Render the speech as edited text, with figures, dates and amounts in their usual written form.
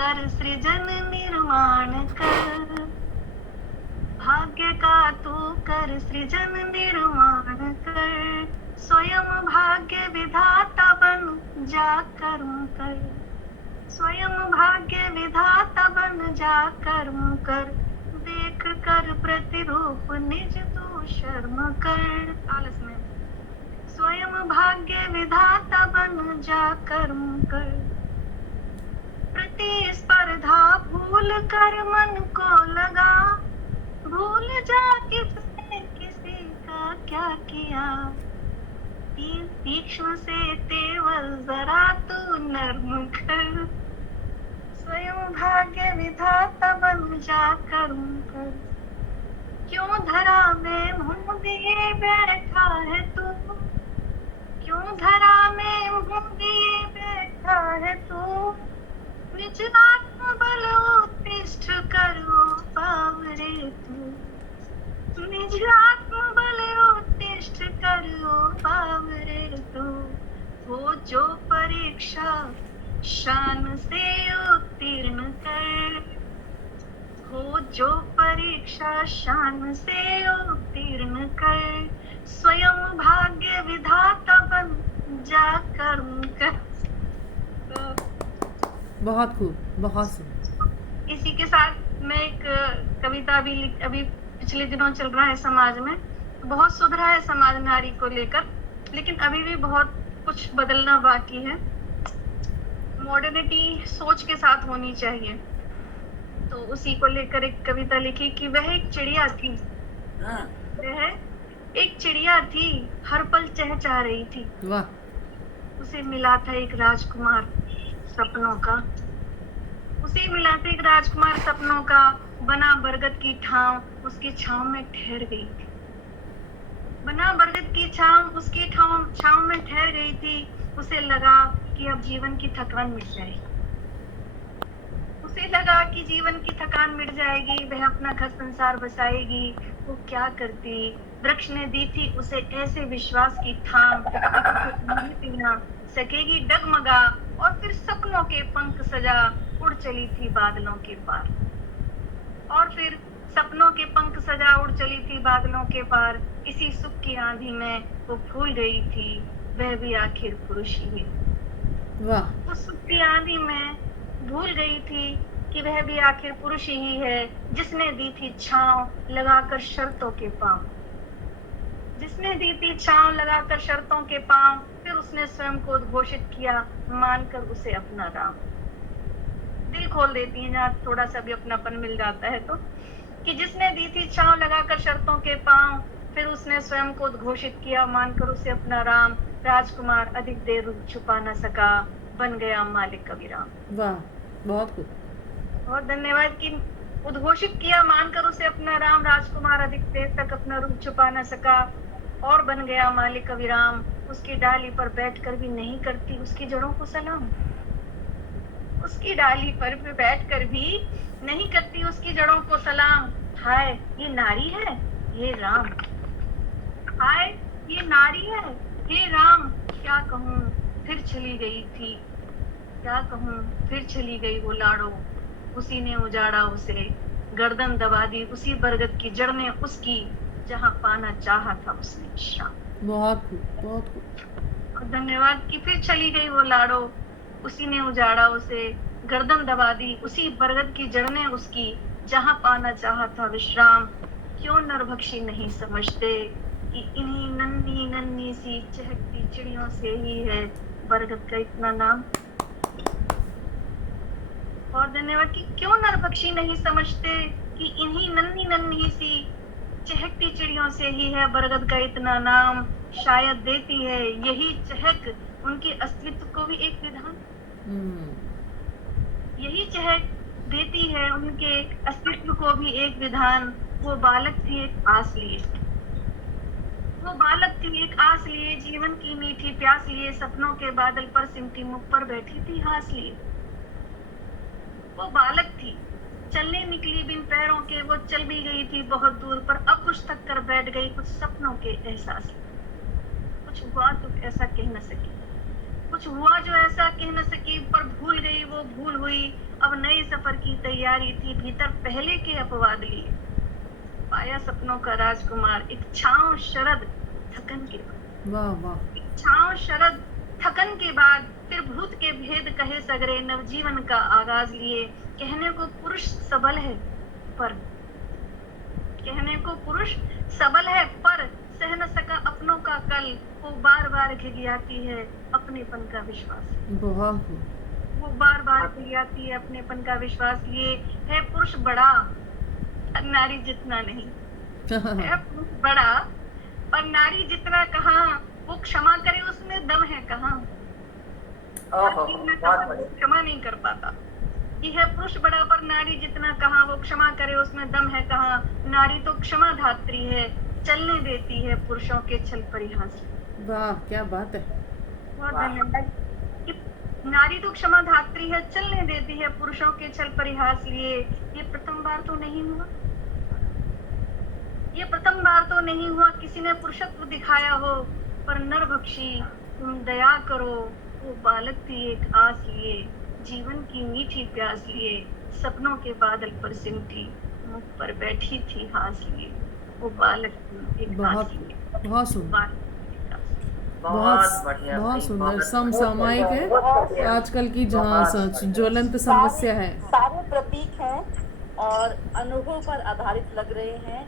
कर सृजन निर्माण कर, भाग्य का तू कर सृजन निर्माण कर, स्वयं भाग्य विधाता बन जा कर्म कर, स्वयं भाग्य विधाता बन जा कर्म कर, देख कर प्रतिरूप निज तू शर्म कर। आलस में स्वयं भाग्य विधाता बन जा कर्म कर, प्रतिस्पर्धा भूल कर मन को लगा, भूल जा किसने किसी का क्या किया, तीक्ष्ण से तेवल जरा तू नर्म कर, स्वयं भाग्य विधाता बन जा कर्म कर, क्यों धरा में मुंह दिए बैठा है तू, क्यों धरा में मुंह दिए बैठा है तू, निज आत्मबल उत्तिष्ठ करो पावरे तू, निज आत्मबल उत्तिष्ठ करो पावरे तू, हो जो परीक्षा शान से उत्तीर्ण कर, हो जो परीक्षा शान से उत्तीर्ण कर, स्वयं भाग्य विधाता बन जा कर्म कर। बहुत खूब, बहुत खूब। इसी के साथ मैं एक कविता अभी पिछले दिनों चल रहा है समाज में, बहुत सुधरा है समाज नारी को लेकर, लेकिन अभी भी बहुत कुछ बदलना बाकी है। मॉडर्निटी सोच के साथ होनी चाहिए। तो उसी को लेकर एक कविता लिखी कि वह एक चिड़िया थी, वह एक चिड़िया थी, हर पल चहचहा रही थी। वाह। उसे मिला था एक राजकुमार सपनों का, उसे मिला था एक राजकुमार सपनों का, बना बरगद की छांव उसकी छांव में ठहर गई थी, बना बरगद की छांव उसकी छांव में ठहर गई थी। उसे लगा कि अब जीवन की थकान मिट जाएगी, उसे लगा कि जीवन की थकान मिट जाएगी, वह अपना घर संसार बसाएगी। वो क्या करती, वृक्ष ने दी थी उसे ऐसे विश्वास की थाम, नहीं पीना सकेगी डगमगा, और फिर सपनों के पंख सजा उड़ चली थी बादलों के पार, और फिर सपनों के पंख सजा उड़ चली थी बादलों के पार। इसी सुख की आंधी में वो भूल गई थी वह भी आखिर पुरुष ही है। वाह। उस सुख की आंधी में भूल गई थी कि वह भी आखिर पुरुष ही है, जिसने दी थी छांव लगाकर शर्तों के पांव, जिसने दी थी छांव लगाकर शर्तों के पांव। फिर उसने स्वयं को उद्घोषित किया मानकर उसे अपना राम। दिल खोल देती है जहाँ थोड़ा सा भी अपनापन मिल जाता है तो, कि जिसने दी थी छांव लगाकर शर्तों के पांव, फिर उसने स्वयं को उद्घोषित किया मानकर उसे अपना राम। राजकुमार अधिक देर रुक छुपा न सका, बन गया मालिक कबीराम। वाह, बहुत खूब। बहुत धन्यवाद। कि उद्घोषित किया मानकर उसे अपना राम, राजकुमार अधिक देर तक अपना रूप छुपा न सका और बन गया मालिक कबीराम। उसकी डाली पर बैठकर भी नहीं करती उसकी जड़ों को सलाम, उसकी डाली पर भी बैठकर भी नहीं करती उसकी जड़ों को सलाम। हाय ये नारी है हे राम, हाय ये नारी है हे राम, क्या कहूँ फिर चली गई थी, क्या कहूँ फिर चली गई वो लाड़ो, उसी ने उजाड़ा उसे, गर्दन दबा दी उसी बरगद की जड़ ने उसकी, जहाँ पाना चाहा था उसने विश्राम। बहुत खूब, बहुत खूब। और धन्यवाद। कि फिर चली गई वो लाड़ो, उसी ने उजाड़ा उसे, गर्दन दबा दी उसी बरगद की जड़ ने उसकी, जहाँ पाना चाहा था विश्राम। क्यों नरभक्षी नहीं समझते कि इन्हीं नन्ही नन्ही सी चहकती चिड़ियों से ही है बरगद का इतना नाम। और धन्यवाद। कि क्यों नरभक्षी नहीं समझते कि इन्हीं नन्ही नन्ही सी चहकती चिड़ियों से ही है बरगद का इतना नाम। शायद देती है यही चहक उनके अस्तित्व को भी एक विधान, यही चहक देती है उनके अस्तित्व को भी एक विधान। वो बालक थी एक आस लिए, वो बालक थी एक आस लिए, जीवन की मीठी प्यास लिए, सपनों के बादल पर सिमटी मुख पर बैठी थी हास लिए। वो बालक थी चलने निकली बिन पैरों के, वो चल भी गई थी बहुत दूर पर, अब कुछ तक कर बैठ गई कुछ सपनों के एहसास। कुछ हुआ तो ऐसा कह न सकी, कुछ हुआ जो ऐसा कह न सकी, पर भूल गई वो भूल हुई। अब नए सफर की तैयारी थी, भीतर पहले के अपवाद लिए। पाया सपनों का राजकुमार एक छांव शरद थकन के बाद। वाह वाह। छांव शरद थकन के बाद फिर भूत के भेद कहे सगरे, नवजीवन का आगाज लिए। कहने को पुरुष सबल है पर कहने को पुरुष सबल है, पर सह न सका अपनों का कल। वो बार बार घिघियाती है अपनेपन का विश्वास। बहुत वो बार बार घिघियाती है अपनेपन का विश्वास लिए। है पुरुष बड़ा नारी जितना नहीं, है पुरुष बड़ा पर नारी जितना कहाँ। वो क्षमा करे उसमें दम है कहाँ। क्षमा नहीं कर पाता कि है पुरुष बड़ा पर नारी जितना कहाँ। वो क्षमा करे उसमें दम है कहाँ। नारी तो क्षमा धात्री है, चलने देती है पुरुषों के छल परिहास। वाह, क्या बात है। बहुत धन्यवाद। नारी तो क्षमा धात्री है, चलने देती है पुरुषों के छल परिहास लिए। ये प्रथम बार तो नहीं हुआ, ये प्रथम बार तो नहीं हुआ किसी ने पुरुषत्व दिखाया हो। पर नरभक्षी तुम दया करो, वो बालक थी एक आस लिए। जीवन की मीठी प्यास लिए, सपनों के बादल पर सिमटी, मुख पर बैठी थी हास लिए। वो बालक थी एक आस बहुत लिए। बहुत सुंदर, बहुत बढ़िया, बहुत सुंदर, बहुत समसामयिक है बढ़िया। आजकल की जहाँ बहुत बढ़िया। ज्वलंत समस्या है। सारे प्रतीक हैं और अनुभव पर आधारित लग रहे हैं।